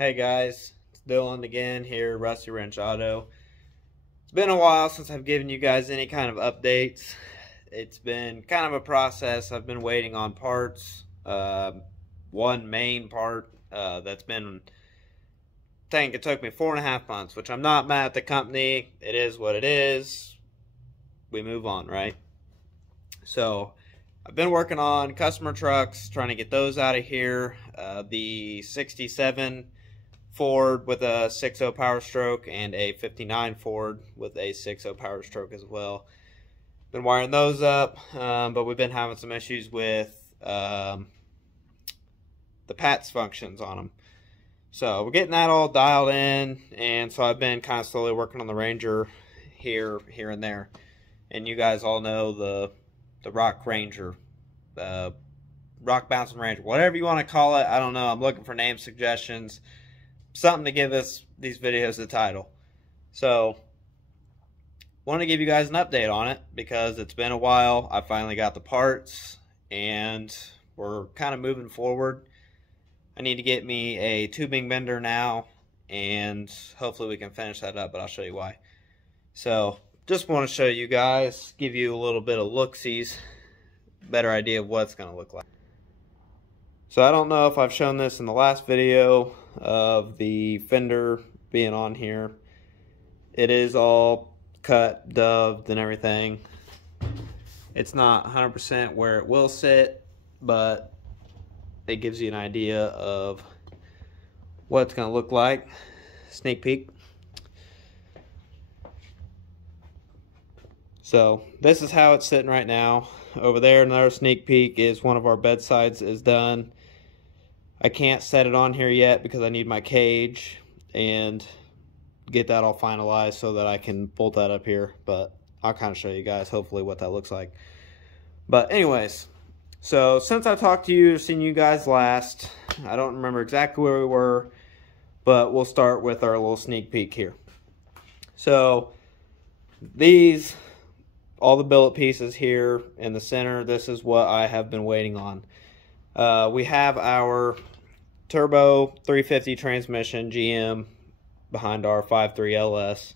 Hey guys, it's Dylan again here, Rusty Wrench Auto. It's been a while since I've given you guys any kind of updates. It's been kind of a process. I've been waiting on parts. One main part that's been, I think it took me 4.5 months, which I'm not mad at the company. It is what it is. We move on, right? So I've been working on customer trucks, trying to get those out of here. The 67 Ford with a 6.0 power stroke and a 59 Ford with a 6.0 power stroke as well. Been wiring those up, but we've been having some issues with the PATS functions on them. So we're getting that all dialed in, and so I've been kind of slowly working on the Ranger here and there. And you guys all know the Rock Ranger, Rock Bouncing Ranger, whatever you want to call it. I don't know. I'm looking for name suggestions. Something to give us these videos a title. So want to give you guys an update on it because it's been a while. I finally got the parts and we're kind of moving forward. I need to get me a tubing bender now, and hopefully we can finish that up, but I'll show you why. So just want to show you guys, give you a little bit of look-sees, better idea of what it's going to look like. So I don't know if I've shown this in the last video of the fender being on here. It is all cut, dubbed, and everything. It's not 100% where it will sit, but it gives you an idea of what it's going to look like. Sneak peek. So this is how it's sitting right now. Over there, another sneak peek is one of our bedsides is done. I can't set it on here yet because I need my cage and get that all finalized so that I can bolt that up here. But I'll kind of show you guys hopefully what that looks like. But anyways, so since I talked to you, seen you guys last, I don't remember exactly where we were, but we'll start with our little sneak peek here. So these, all the billet pieces here in the center, this is what I have been waiting on. We have our turbo 350 transmission GM behind our 5.3 LS.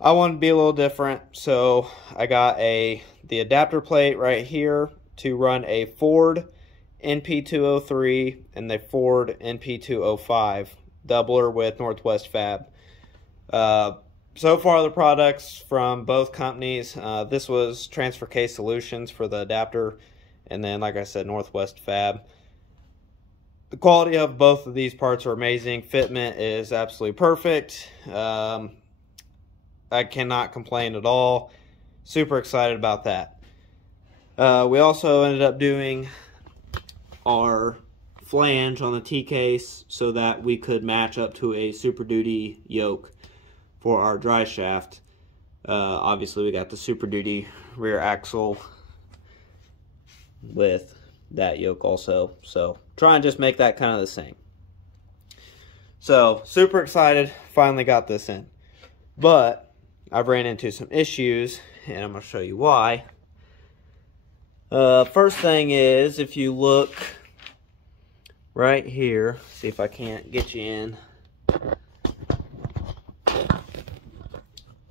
I wanted to be a little different, so I got the adapter plate right here to run a Ford NP203 and the Ford NP205 doubler with Northwest Fab. So far the products from both companies, this was Transfer Case Solutions for the adapter, and then like I said, Northwest Fab. The quality of both of these parts are amazing. Fitment is absolutely perfect. I cannot complain at all. Super excited about that. We also ended up doing our flange on the T-case so that we could match up to a Super Duty yoke for our dry shaft. Obviously we got the Super Duty rear axle with that yoke also, so try and just make that kind of the same. So super excited, finally got this in, but I've ran into some issues and I'm going to show you why. First thing is, if you look right here, see if I can't get you in.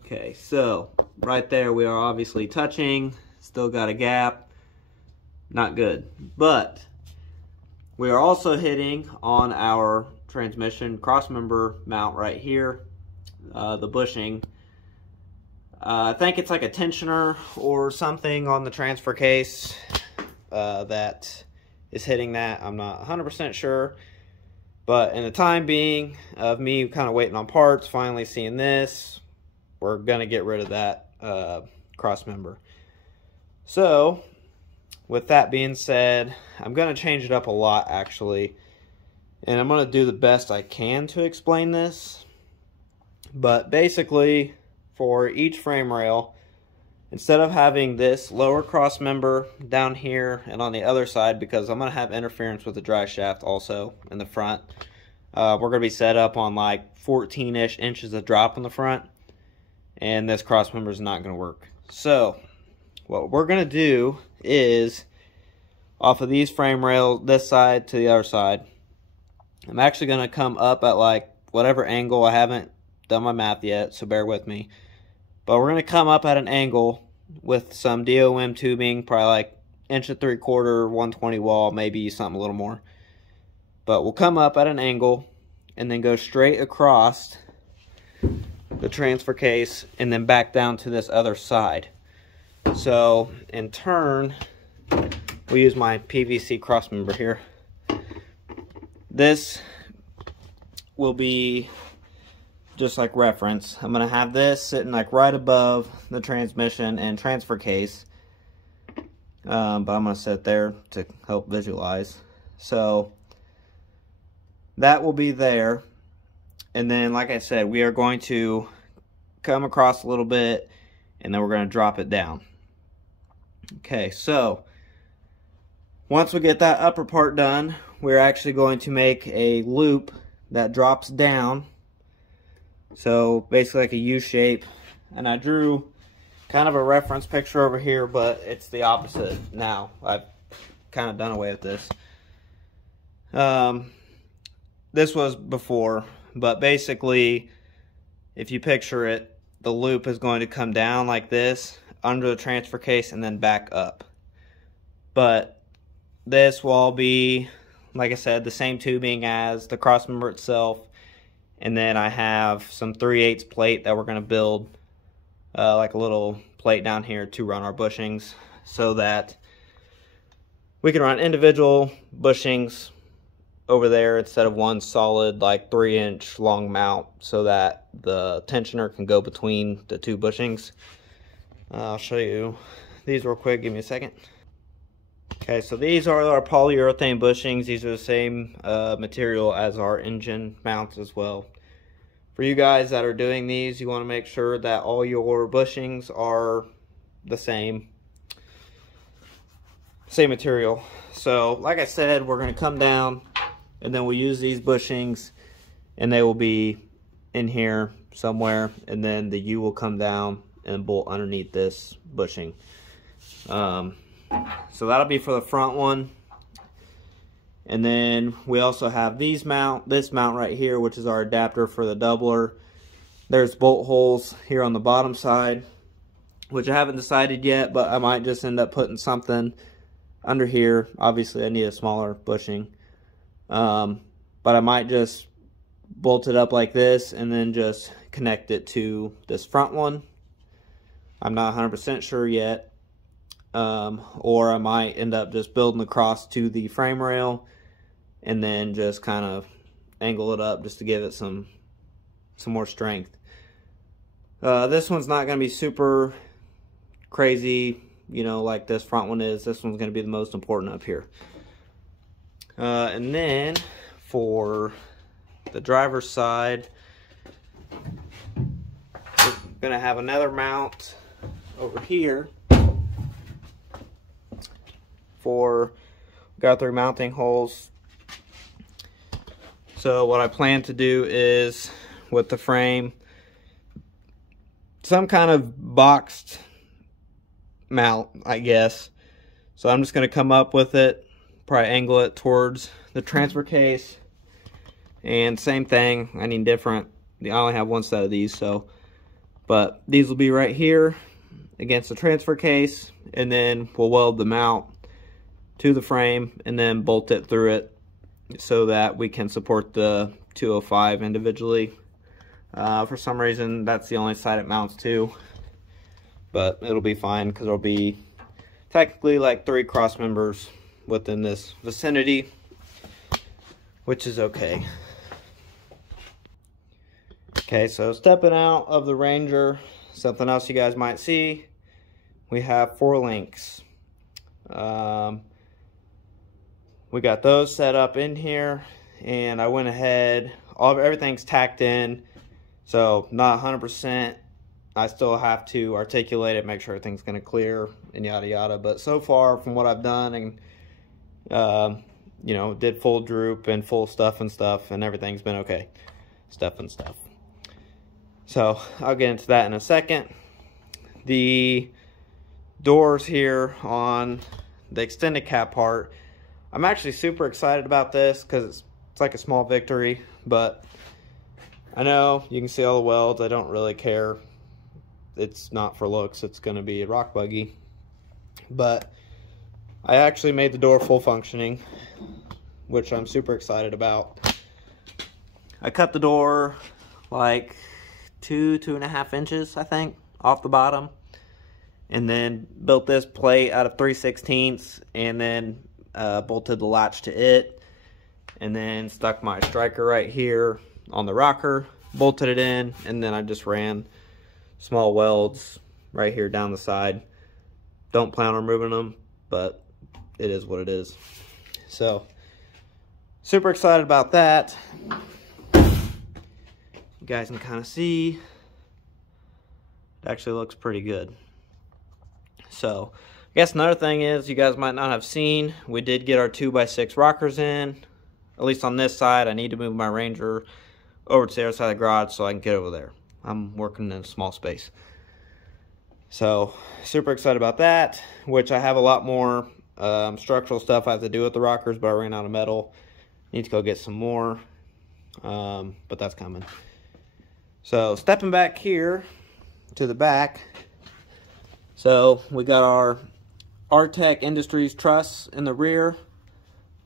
Okay, so right there we are obviously touching, still got a gap. Not good, but we are also hitting on our transmission crossmember mount right here, the bushing. I think it's like a tensioner or something on the transfer case that is hitting that. I'm not 100% sure, but in the time being of me kind of waiting on parts, finally seeing this, we're gonna get rid of that crossmember. So with that being said, I'm going to change it up a lot actually, and I'm going to do the best I can to explain this. But basically, for each frame rail, instead of having this lower cross member down here and on the other side, because I'm going to have interference with the dry shaft also in the front, we're going to be set up on like 14-ish inches of drop in the front, and this cross member is not going to work. So what we're going to do is, off of these frame rails, this side to the other side, I'm actually going to come up at like whatever angle. I haven't done my math yet, so bear with me. But we're going to come up at an angle with some DOM tubing, probably like 1 3/4, 120 wall, maybe something a little more. But we'll come up at an angle and then go straight across the transfer case and then back down to this other side. So in turn, we'll use my PVC crossmember here. This will be just like reference. I'm going to have this sitting like right above the transmission and transfer case. But I'm going to sit there to help visualize. So that will be there. And then, like I said, we are going to come across a little bit and then we're going to drop it down. Okay, so once we get that upper part done, we're actually going to make a loop that drops down. So basically like a U shape. And I drew kind of a reference picture over here, but it's the opposite now. I've kind of done away with this. This was before, but basically, if you picture it, the loop is going to come down like this, under the transfer case, and then back up. But this will all be, like I said, the same tubing as the crossmember itself. And then I have some 3/8 plate that we're going to build, like a little plate down here to run our bushings, so that we can run individual bushings over there instead of one solid like 3-inch long mount, so that the tensioner can go between the two bushings. I'll show you these real quick. Give me a second. Okay, so these are our polyurethane bushings. These are the same material as our engine mounts as well. For you guys that are doing these, you want to make sure that all your bushings are the same material. So like I said, we're going to come down and then we'll use these bushings and they will be in here somewhere, and then the U will come down and bolt underneath this bushing. So that'll be for the front one. And then we also have this mount right here, which is our adapter for the doubler. There's bolt holes here on the bottom side, which I haven't decided yet, but I might just end up putting something under here. Obviously I need a smaller bushing. But I might just bolt it up like this and then just connect it to this front one. I'm not 100% sure yet. Or I might end up just building across to the frame rail and then just kind of angle it up just to give it some more strength. This one's not going to be super crazy, you know, like this front one is. This one's going to be the most important up here. And then for the driver's side, we're going to have another mount over here for, got 3 mounting holes. So what I plan to do is, with the frame, some kind of boxed mount, I guess. So I'm just going to come up with it, probably angle it towards the transfer case, and same thing, I need different. I only have one set of these, so, but these will be right here against the transfer case, and then we'll weld the mount to the frame and then bolt it through it so that we can support the 205 individually. For some reason that's the only side it mounts to, but it'll be fine because there'll be technically like 3 cross members within this vicinity, which is okay. Okay, so stepping out of the Ranger, something else you guys might see, we have 4 links. We got those set up in here, and I went ahead, everything's tacked in, so not 100%. I still have to articulate it, make sure everything's going to clear, and yada yada. But so far, from what I've done, and you know, did full droop and full stuff, and everything's been okay. Stuff. So I'll get into that in a second. The doors here on the extended cap part, I'm actually super excited about this because It's like a small victory, but I know you can see all the welds. I don't really care. It's not for looks. It's going to be a rock buggy. But I actually made the door full functioning, which I'm super excited about. I cut the door like 2.5 inches, I think, off the bottom. And then built this plate out of 3/16 and then bolted the latch to it. And then stuck my striker right here on the rocker, bolted it in, and then I just ran small welds right here down the side. Don't plan on removing them, but it is what it is. So, super excited about that. You guys can kind of see, it actually looks pretty good. So, I guess another thing is, you guys might not have seen, we did get our 2x6 rockers in. At least on this side. I need to move my Ranger over to the other side of the garage so I can get over there. I'm working in a small space. So, super excited about that, which I have a lot more structural stuff I have to do with the rockers, but I ran out of metal. Need to go get some more, but that's coming. So, stepping back here to the back. So, we got our Artec Industries truss in the rear,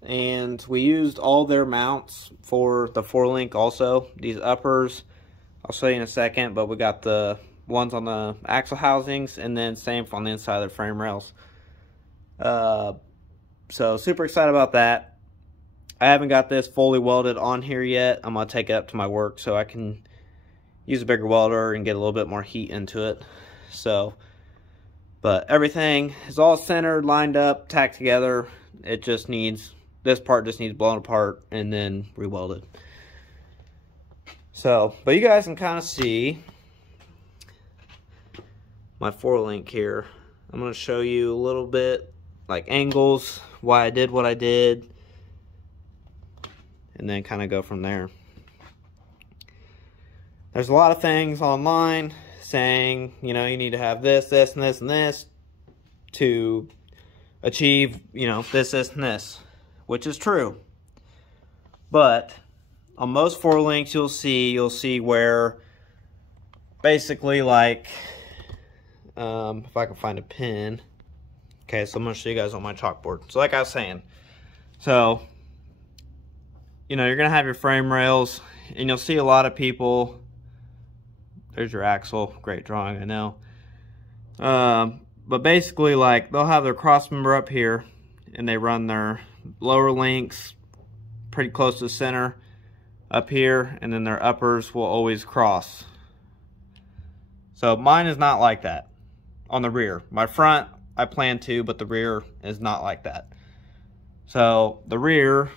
and we used all their mounts for the 4-link also. These uppers, I'll show you in a second, but we got the ones on the axle housings, and then same on the inside of the frame rails. So super excited about that. I haven't got this fully welded on here yet. I'm going to take it up to my work so I can use a bigger welder and get a little bit more heat into it. So, but everything is all centered, lined up, tacked together. It just needs, this part just needs blown apart and then rewelded. So, but you guys can kind of see my 4-link here. I'm going to show you a little bit, like angles, why I did what I did, and then kind of go from there. There's a lot of things online saying, you know, you need to have this, this, and this, and this to achieve, you know, this, this, and this, which is true. But on most 4-links you'll see where basically, like, if I can find a pin. Okay, so I'm going to show you guys on my chalkboard. So like I was saying, so, you know, you're going to have your frame rails, and you'll see a lot of people, there's your axle, great drawing, I know. But basically, like, they'll have their cross member up here, and they run their lower links pretty close to the center up here, and then their uppers will always cross. So mine is not like that on the rear. My front, I plan to, but the rear is not like that. So the rear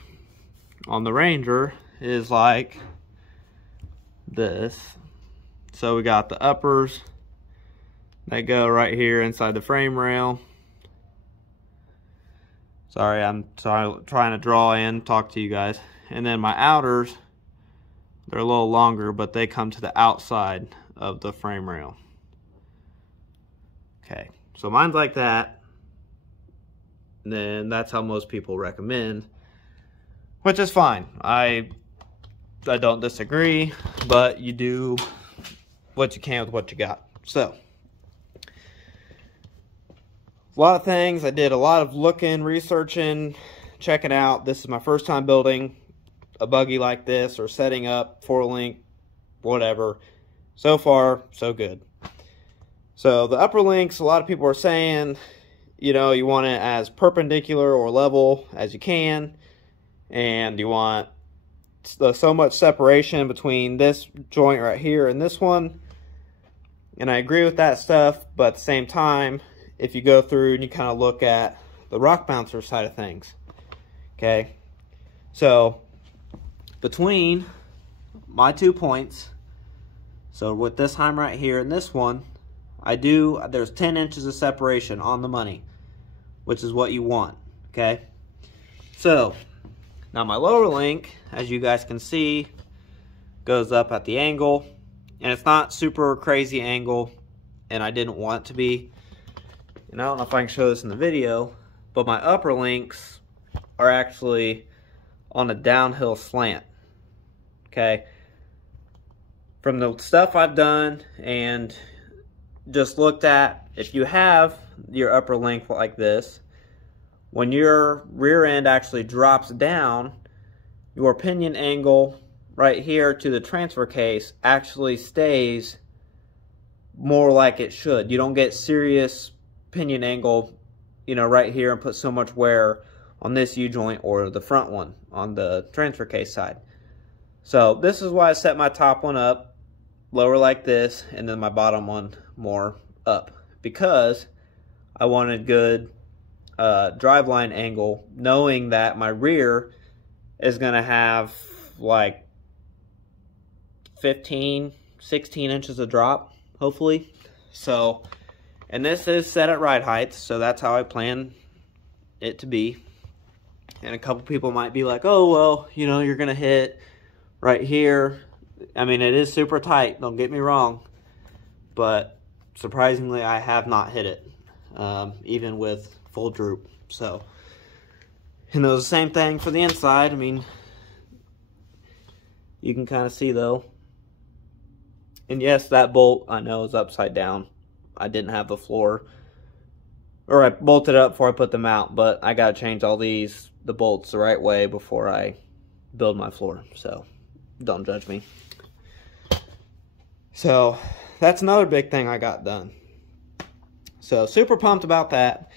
on the Ranger is like this. So we got the uppers that go right here inside the frame rail. Sorry, I'm trying to draw in, talk to you guys. And then my outers, they're a little longer, but they come to the outside of the frame rail. Okay, so mine's like that. And then that's how most people recommend, which is fine. I don't disagree, but you do what you can with what you got. So, a lot of things. I did a lot of looking, researching, checking out. This is my first time building a buggy like this, or setting up 4-link, whatever. So far, so good. So the upper links, a lot of people are saying, you know, you want it as perpendicular or level as you can, and you want so much separation between this joint right here and this one. And I agree with that stuff, but at the same time, if you go through and you kind of look at the rock bouncer side of things, okay, so between my 2 points, so with this heim right here and this one, there's 10 inches of separation on the money, which is what you want, okay? So, now my lower link, as you guys can see, goes up at the angle, and it's not super crazy angle, and I didn't want it to be. And I don't know if I can show this in the video, but my upper links are actually on a downhill slant. Okay, from the stuff I've done and just looked at, if you have your upper link like this, when your rear end actually drops down, your pinion angle right here to the transfer case actually stays more like it should. You don't get serious pinion angle, you know, right here and put so much wear on this U-joint or the front one on the transfer case side. So this is why I set my top one up lower like this and then my bottom one more up, because I wanted good driveline angle, knowing that my rear is going to have like 15, 16 inches of drop, hopefully. So, and this is set at ride height, so that's how I plan it to be. And a couple people might be like, oh, well, you know, you're going to hit right here. I mean, it is super tight, don't get me wrong, but surprisingly, I have not hit it, even with full droop. So, and it was the same thing for the inside. I mean, you can kind of see though. And yes, that bolt I know is upside down. I didn't have the floor, or I bolted it up before I put them out, but I got to change all the bolts the right way before I build my floor. So, don't judge me. So, that's another big thing I got done. So, super pumped about that.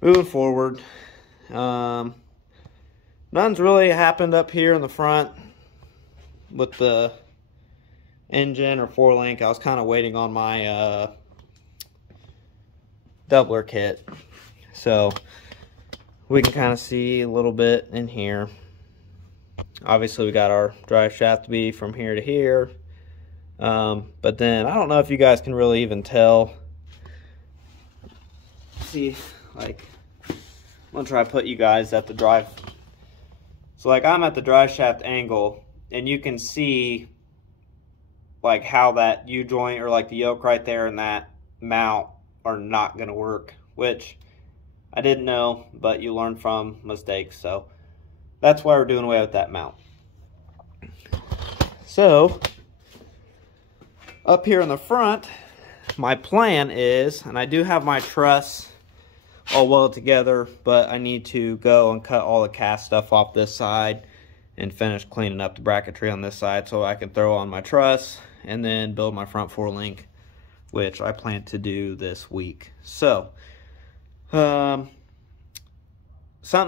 Moving forward, nothing's really happened up here in the front with the engine or 4-link. I was kind of waiting on my doubler kit. So, we can kind of see a little bit in here. Obviously, we got our drive shaft to be from here to here. But then, I don't know if you guys can really even tell. See, like, I'm gonna try to put you guys at the drive. So, like, I'm at the drive shaft angle, and you can see, like, how that U-joint or, like, the yoke right there and that mount are not gonna work, which I didn't know, but you learn from mistakes. So, that's why we're doing away with that mount. So, up here in the front, my plan is, and I do have my truss all welded together, but I need to go and cut all the cast stuff off this side and finish cleaning up the bracketry on this side so I can throw on my truss and then build my front 4-link, which I plan to do this week. So, something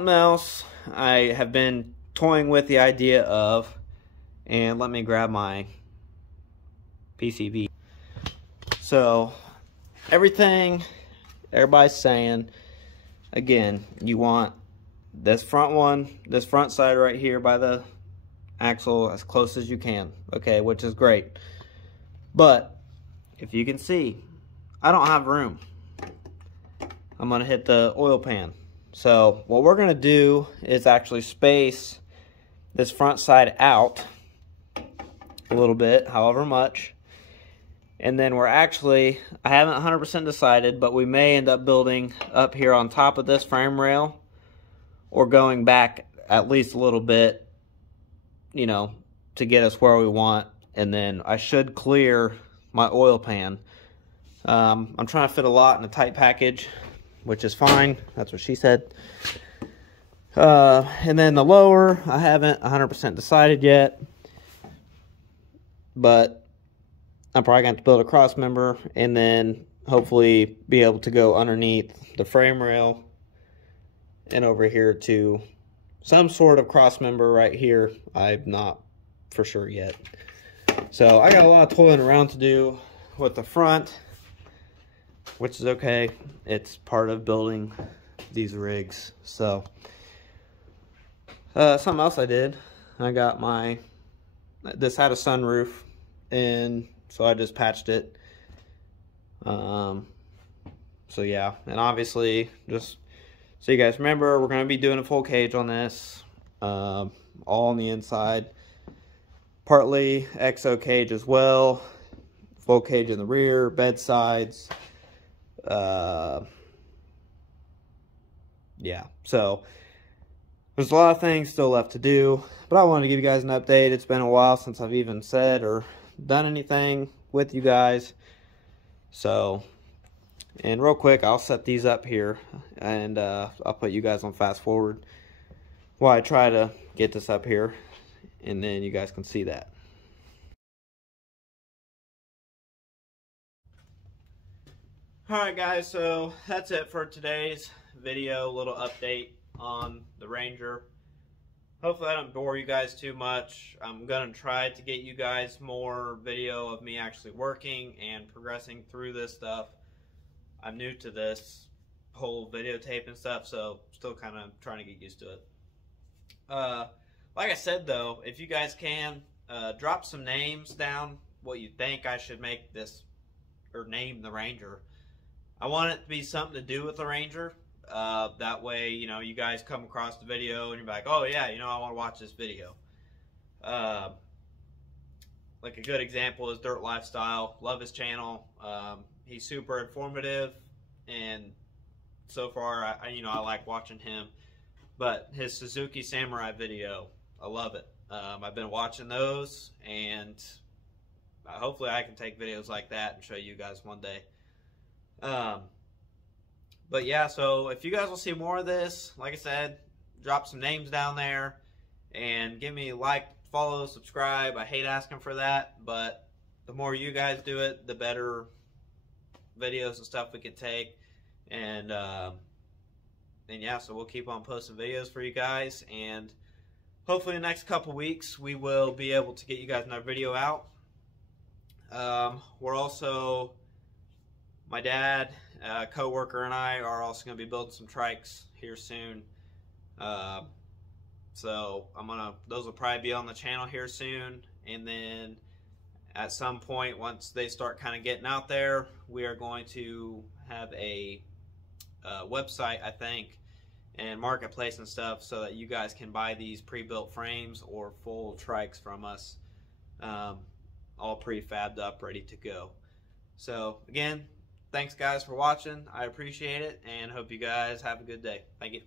else I have been toying with the idea of, and let me grab my PCB. So, everybody's saying, again, you want this front side right here by the axle as close as you can, okay, which is great. But, if you can see, I don't have room. I'm going to hit the oil pan. So, what we're going to do is actually space this front side out a little bit, however much. And then we're actually, I haven't 100% decided, but we may end up building up here on top of this frame rail, or going back at least a little bit, you know, to get us where we want. And then I should clear my oil pan. I'm trying to fit a lot in a tight package, which is fine. That's what she said. And then the lower, I haven't 100% decided yet, but I'm probably going to have to build a cross member and then hopefully be able to go underneath the frame rail and over here to some sort of cross member right here. I'm not for sure yet. So I got a lot of toiling around to do with the front, which is okay. It's part of building these rigs. So something else I did, I got this had a sunroof, and so I just patched it. So yeah, and obviously, just so you guys remember, we're going to be doing a full cage on this, all on the inside, partly XO cage as well, full cage in the rear, bed sides. Yeah, so There's a lot of things still left to do, but I wanted to give you guys an update. It's been a while since I've even said or done anything with you guys. So, and real quick, I'll set these up here, and I'll put you guys on fast forward while I try to get this up here, and then you guys can see that. Alright guys, so that's it for today's video, little update on the Ranger. Hopefully I don't bore you guys too much. I'm going to try to get you guys more video of me actually working and progressing through this stuff. I'm new to this whole videotape and stuff, so still kind of trying to get used to it. Like I said though, if you guys can, drop some names down, what you think I should make this, or name the Ranger. I want it to be something to do with the Ranger. That way, you know, you guys come across the video and you're like, oh yeah, you know, I want to watch this video. Like a good example is Dirt Lifestyle. Love his channel. He's super informative, and so far, I like watching him. But his Suzuki Samurai video, I love it. I've been watching those, and hopefully I can take videos like that and show you guys one day. But yeah, so if you guys will see more of this, like I said, drop some names down there and give me a like, follow, subscribe. I hate asking for that, but the more you guys do it, the better videos and stuff we can take. And yeah, so we'll keep on posting videos for you guys, and hopefully in the next couple weeks we will be able to get you guys another video out. We're also, my dad, co-worker, and I are also going to be building some trikes here soon. So those will probably be on the channel here soon, and then at some point, once they start kind of getting out there, we are going to have a website, I think, and marketplace and stuff, so that you guys can buy these pre-built frames or full trikes from us, all prefabbed up, ready to go. So again, thanks guys for watching. I appreciate it, and hope you guys have a good day. Thank you.